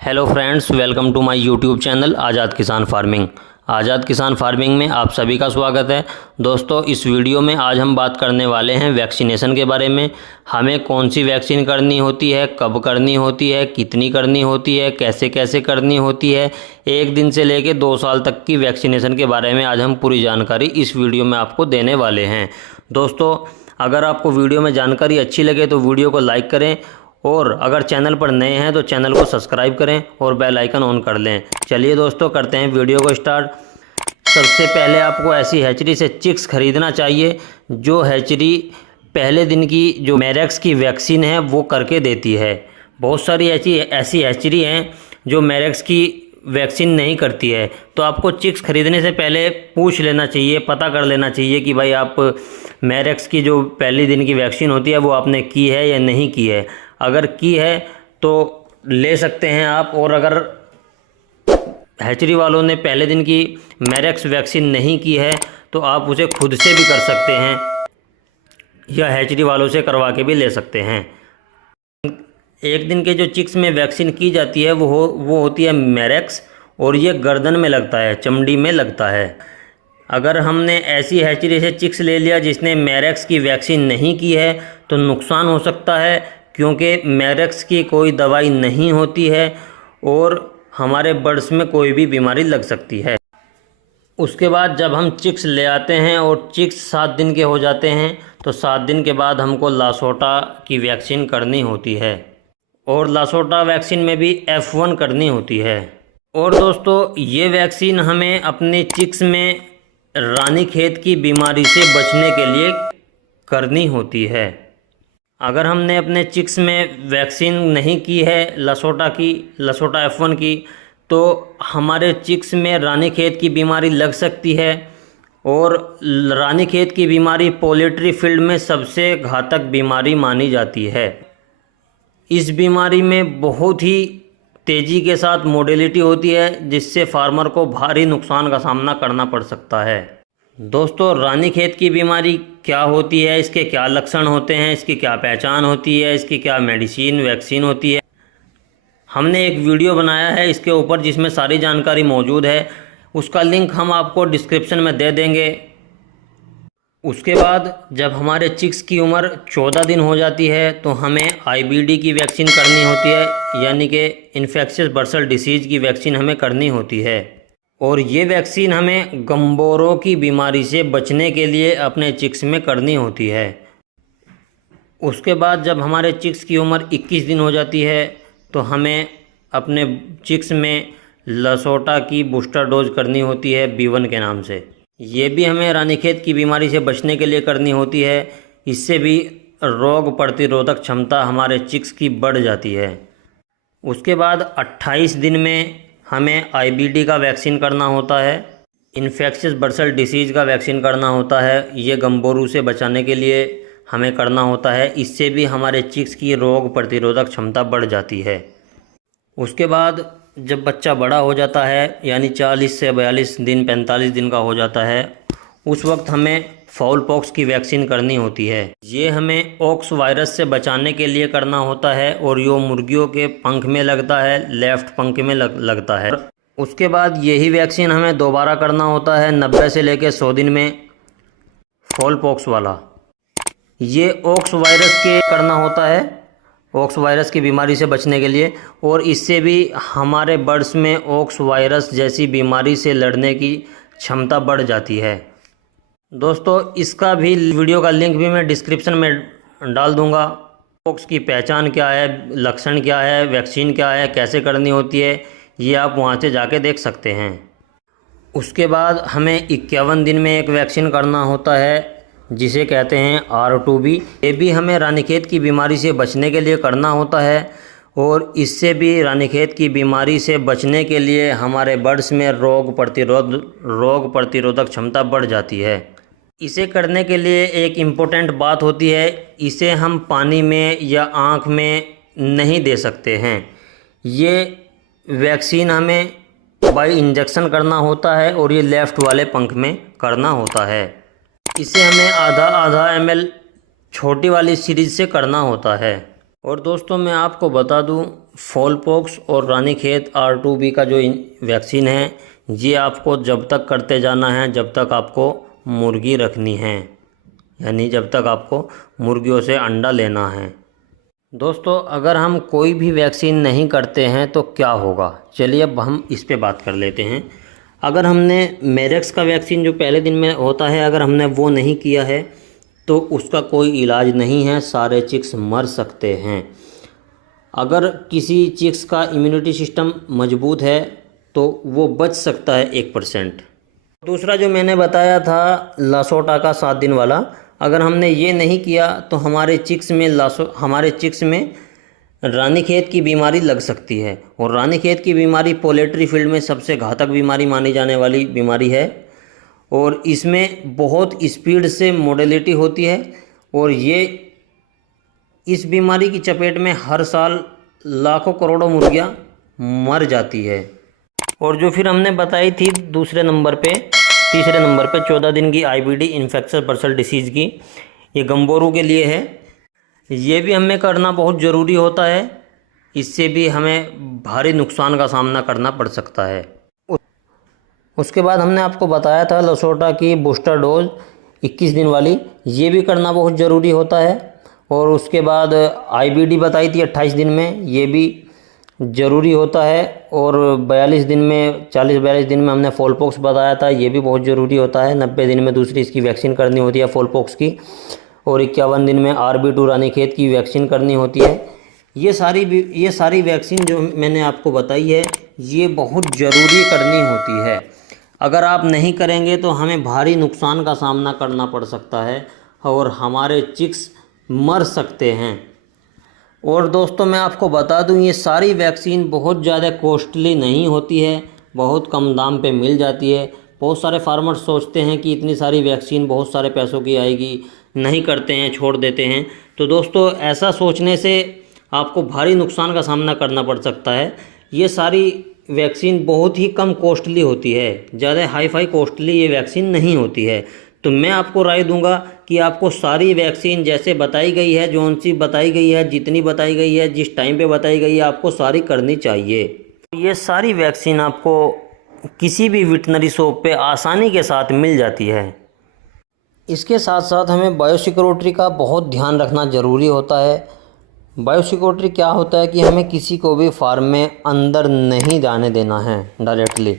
Hello friends, welcome to my YouTube channel Azad Kisan farming. Azad Kisan farming में आप सभी का स्वागत है। दोस्तों, इस वीडियो में आज हम बात करने वाले हैं वैक्सीनेशन के बारे में। हमें कौन सी वैक्सीन करनी होती है, कब करनी होती है, कितनी करनी होती है, कैसे कैसे करनी होती है, 1 दिन से लेकर 2 साल तक की वैक्सीनेशन के बारे में आज हम पूरी जानकारी इस वीडियो में आपको देने वाले हैं। दोस्तों, अगर आपको वीडियो में जानकारी अच्छी लगे तो वीडियो को लाइक करें और अगर चैनल पर नए हैं तो चैनल को सब्सक्राइब करें और बेल आइकन ऑन कर लें। चलिए दोस्तों, करते हैं वीडियो को स्टार्ट। सबसे पहले आपको ऐसी हैचरी से चिक्स खरीदना चाहिए जो हैचरी पहले दिन की जो मैरेक्स की वैक्सीन है वो करके देती है। बहुत सारी ऐसी हैचरी हैं जो मैरेक्स की वैक्सीन नहीं करती है, तो आपको चिक्स खरीदने से पहले पूछ लेना चाहिए, पता कर लेना चाहिए कि भाई आप मैरेक्स की जो पहले दिन की वैक्सीन होती है वो आपने की है या नहीं की है। अगर की है तो ले सकते हैं आप, और अगर हैचरी वालों ने पहले दिन की मैरेक्स वैक्सीन नहीं की है तो आप उसे खुद से भी कर सकते हैं या हैचरी वालों से करवा के भी ले सकते हैं। 1 दिन के जो चिक्स में वैक्सीन की जाती है वो होती है मैरेक्स, और ये गर्दन में लगता है, चमड़ी में लगता है। अगर हमने ऐसी हैचरी से चिक्स ले लिया जिसने मैरेक्स की वैक्सीन नहीं की है तो नुकसान हो सकता है, क्योंकि मैरेक्स की कोई दवाई नहीं होती है और हमारे बर्ड्स में कोई भी बीमारी लग सकती है। उसके बाद जब हम चिक्स ले आते हैं और चिक्स 7 दिन के हो जाते हैं तो 7 दिन के बाद हमको लासोटा की वैक्सीन करनी होती है, और लासोटा वैक्सीन में भी F1 करनी होती है। और दोस्तों, ये वैक्सीन हमें अपने चिक्स में रानीखेत की बीमारी से बचने के लिए करनी होती है। अगर हमने अपने चिक्स में वैक्सीन नहीं की है लासोटा F1 की, तो हमारे चिक्स में रानीखेत की बीमारी लग सकती है। और रानीखेत की बीमारी पोल्ट्री फील्ड में सबसे घातक बीमारी मानी जाती है। इस बीमारी में बहुत ही तेज़ी के साथ मोर्टेलिटी होती है, जिससे फार्मर को भारी नुकसान का सामना करना पड़ सकता है। दोस्तों, रानीखेत की बीमारी क्या होती है, इसके क्या लक्षण होते हैं, इसकी क्या पहचान होती है, इसकी क्या मेडिसिन वैक्सीन होती है, हमने एक वीडियो बनाया है इसके ऊपर जिसमें सारी जानकारी मौजूद है। उसका लिंक हम आपको डिस्क्रिप्शन में दे देंगे। उसके बाद जब हमारे चिक्स की उम्र 14 दिन हो जाती है तो हमें IBD की वैक्सीन करनी होती है, यानी कि इन्फेक्शियस बर्सल डिसीज़ की वैक्सीन हमें करनी होती है। और ये वैक्सीन हमें गम्बोरों की बीमारी से बचने के लिए अपने चिक्स में करनी होती है। उसके बाद जब हमारे चिक्स की उम्र 21 दिन हो जाती है तो हमें अपने चिक्स में लासोटा की बूस्टर डोज करनी होती है B1 के नाम से। ये भी हमें रानीखेत की बीमारी से बचने के लिए करनी होती है। इससे भी रोग प्रतिरोधक क्षमता हमारे चिक्स की बढ़ जाती है। उसके बाद 28 दिन में हमें IBD का वैक्सीन करना होता है, इन्फेक्शियस बर्सल डिसीज़ का वैक्सीन करना होता है। ये गम्बोरू से बचाने के लिए हमें करना होता है। इससे भी हमारे चिक्स की रोग प्रतिरोधक क्षमता बढ़ जाती है। उसके बाद जब बच्चा बड़ा हो जाता है, यानी 40 से 42 दिन 45 दिन का हो जाता है, उस वक्त हमें फाउल पॉक्स की वैक्सीन करनी होती है। ये हमें ऑक्स वायरस से बचाने के लिए करना होता है, और यो मुर्गियों के पंख में लगता है, लेफ्ट पंख में लगता है। उसके बाद यही वैक्सीन हमें दोबारा करना होता है 90 से लेकर 100 दिन में, फाउल पॉक्स वाला। ये ऑक्स वायरस के करना होता है, ऑक्स वायरस की बीमारी से बचने के लिए, और इससे भी हमारे बर्ड्स में ऑक्स वायरस जैसी बीमारी से लड़ने की क्षमता बढ़ जाती है। दोस्तों, इसका भी वीडियो का लिंक भी मैं डिस्क्रिप्शन में डाल दूंगा। ऑक्स की पहचान क्या है, लक्षण क्या है, वैक्सीन क्या है, कैसे करनी होती है, ये आप वहाँ से जाके देख सकते हैं। उसके बाद हमें 51 दिन में एक वैक्सीन करना होता है जिसे कहते हैं R2B। ये भी हमें रानीखेत की बीमारी से बचने के लिए करना होता है, और इससे भी रानीखेत की बीमारी से बचने के लिए हमारे बर्ड्स में रोग प्रतिरोधक क्षमता बढ़ जाती है। इसे करने के लिए एक इम्पोर्टेंट बात होती है, इसे हम पानी में या आँख में नहीं दे सकते हैं। ये वैक्सीन हमें बाई इंजेक्शन करना होता है, और ये लेफ़्ट वाले पंख में करना होता है। इसे हमें आधा ml छोटी वाली सीरीज से करना होता है। और दोस्तों, मैं आपको बता दूं, फॉलपॉक्स और रानीखेत R2B का जो वैक्सीन है, ये आपको जब तक करते जाना है जब तक आपको मुर्गी रखनी है, यानी जब तक आपको मुर्गियों से अंडा लेना है। दोस्तों, अगर हम कोई भी वैक्सीन नहीं करते हैं तो क्या होगा, चलिए अब हम इस पे बात कर लेते हैं। अगर हमने मेरेक्स का वैक्सीन जो पहले दिन में होता है, अगर हमने वो नहीं किया है तो उसका कोई इलाज नहीं है, सारे चिक्स मर सकते हैं। अगर किसी चिक्स का इम्यूनिटी सिस्टम मजबूत है तो वो बच सकता है 1%। दूसरा जो मैंने बताया था लासोटा का 7 दिन वाला, अगर हमने ये नहीं किया तो हमारे चिक्स में रानीखेत की बीमारी लग सकती है। और रानीखेत की बीमारी पोल्ट्री फील्ड में सबसे घातक बीमारी मानी जाने वाली बीमारी है, और इसमें बहुत स्पीड से मोर्टेलिटी होती है, और ये इस बीमारी की चपेट में हर साल लाखों करोड़ों मुर्गियां मर जाती है। और जो फिर हमने बताई थी तीसरे नंबर पे 14 दिन की IBD इन्फेक्शस बर्सल डिसीज़ की, ये गंबोरू के लिए है। ये भी हमें करना बहुत ज़रूरी होता है, इससे भी हमें भारी नुकसान का सामना करना पड़ सकता है। उसके बाद हमने आपको बताया था लसोटा की बूस्टर डोज 21 दिन वाली, ये भी करना बहुत ज़रूरी होता है। और उसके बाद IBD बताई थी 28 दिन में, ये भी ज़रूरी होता है। और 40-42 दिन में हमने फॉलपॉक्स बताया था, ये भी बहुत ज़रूरी होता है। 90 दिन में दूसरी इसकी वैक्सीन करनी होती है फॉलपॉक्स की, और 51 दिन में RB2 रानीखेत की वैक्सीन करनी होती है। ये सारी वैक्सीन जो मैंने आपको बताई है, ये बहुत ज़रूरी करनी होती है। अगर आप नहीं करेंगे तो हमें भारी नुकसान का सामना करना पड़ सकता है और हमारे चिक्स मर सकते हैं। और दोस्तों, मैं आपको बता दूं, ये सारी वैक्सीन बहुत ज़्यादा कॉस्टली नहीं होती है, बहुत कम दाम पे मिल जाती है। बहुत सारे फार्मर्स सोचते हैं कि इतनी सारी वैक्सीन बहुत सारे पैसों की आएगी, नहीं करते हैं, छोड़ देते हैं। तो दोस्तों, ऐसा सोचने से आपको भारी नुकसान का सामना करना पड़ सकता है। ये सारी वैक्सीन बहुत ही कम कॉस्टली होती है, ज़्यादा हाई फाई कॉस्टली ये वैक्सीन नहीं होती है। तो मैं आपको राय दूंगा कि आपको सारी वैक्सीन जैसे बताई गई है, जौन सी बताई गई है, जितनी बताई गई है, जिस टाइम पे बताई गई है, आपको सारी करनी चाहिए। ये सारी वैक्सीन आपको किसी भी वेटनरी शॉप पे आसानी के साथ मिल जाती है। इसके साथ साथ हमें बायोसिक्योरिटी का बहुत ध्यान रखना ज़रूरी होता है। बायोसिक्योरिटी क्या होता है कि हमें किसी को भी फार्म में अंदर नहीं जाने देना है डायरेक्टली।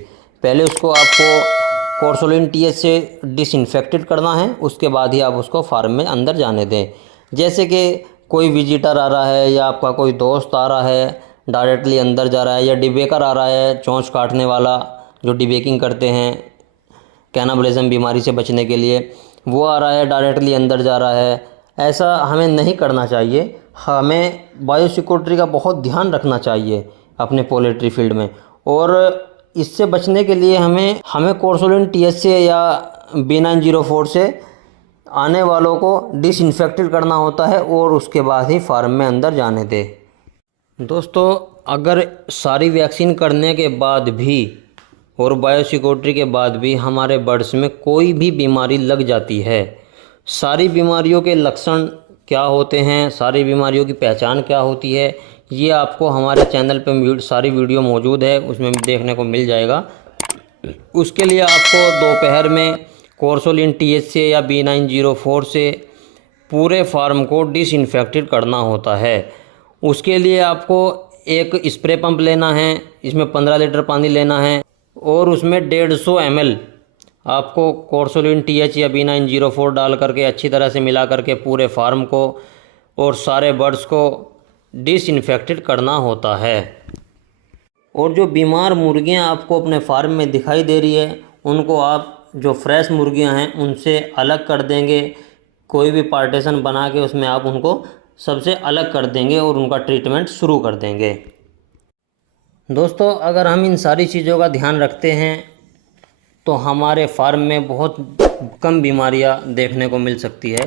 पहले उसको आपको कोर्सोलिन TH से डिसइंफेक्टेड करना है, उसके बाद ही आप उसको फार्म में अंदर जाने दें। जैसे कि कोई विजिटर आ रहा है या आपका कोई दोस्त आ रहा है, डायरेक्टली अंदर जा रहा है, या डिबेकर आ रहा है, चोंच काटने वाला जो डिबेकिंग करते हैं कैनाबलिज्म बीमारी से बचने के लिए, वो आ रहा है, डायरेक्टली अंदर जा रहा है, ऐसा हमें नहीं करना चाहिए। हमें बायोसिक्योरिटी का बहुत ध्यान रखना चाहिए अपने पोल्ट्री फील्ड में। और इससे बचने के लिए हमें कोर्सोलिन TH से या B904 से आने वालों को डिसइंफेक्टेड करना होता है, और उसके बाद ही फार्म में अंदर जाने दें। दोस्तों, अगर सारी वैक्सीन करने के बाद भी और बायोसिक्योरिटी के बाद भी हमारे बर्ड्स में कोई भी बीमारी लग जाती है, सारी बीमारियों के लक्षण क्या होते हैं, सारी बीमारियों की पहचान क्या होती है, ये आपको हमारे चैनल पे सारी वीडियो मौजूद है, उसमें देखने को मिल जाएगा। उसके लिए आपको दोपहर में कोर्सोलिन TH से या B904 से पूरे फार्म को डिसइंफेक्टेड करना होता है। उसके लिए आपको एक स्प्रे पंप लेना है, इसमें 15 लीटर पानी लेना है, और उसमें 150 ml आपको कोर्सोलिन TH या B904 डाल करके अच्छी तरह से मिला करके पूरे फार्म को और सारे बर्ड्स को डिसइंफेक्टेड करना होता है। और जो बीमार मुर्गियां आपको अपने फार्म में दिखाई दे रही है, उनको आप जो फ्रेश मुर्गियां हैं उनसे अलग कर देंगे। कोई भी पार्टीशन बना के उसमें आप उनको सबसे अलग कर देंगे और उनका ट्रीटमेंट शुरू कर देंगे। दोस्तों, अगर हम इन सारी चीज़ों का ध्यान रखते हैं तो हमारे फार्म में बहुत कम बीमारियां देखने को मिल सकती है।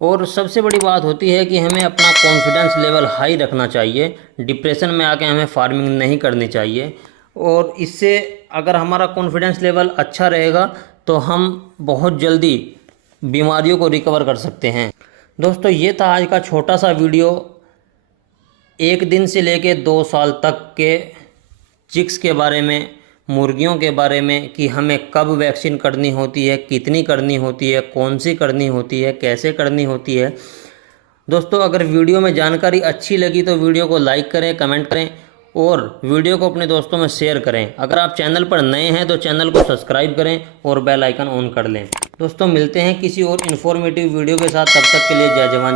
और सबसे बड़ी बात होती है कि हमें अपना कॉन्फिडेंस लेवल हाई रखना चाहिए। डिप्रेशन में आके हमें फार्मिंग नहीं करनी चाहिए, और इससे अगर हमारा कॉन्फिडेंस लेवल अच्छा रहेगा तो हम बहुत जल्दी बीमारियों को रिकवर कर सकते हैं। दोस्तों, ये था आज का छोटा सा वीडियो। 1 दिन से लेके 2 साल तक के चिक्स के बारे में, मुर्गियों के बारे में कि हमें कब वैक्सीन करनी होती है, कितनी करनी होती है, कौन सी करनी होती है, कैसे करनी होती है। दोस्तों अगर वीडियो में जानकारी अच्छी लगी तो वीडियो को लाइक करें, कमेंट करें और वीडियो को अपने दोस्तों में शेयर करें। अगर आप चैनल पर नए हैं तो चैनल को सब्सक्राइब करें और बेल आइकन ऑन कर लें। दोस्तों मिलते हैं किसी और इन्फॉर्मेटिव वीडियो के साथ, तब तक के लिए जय जवान।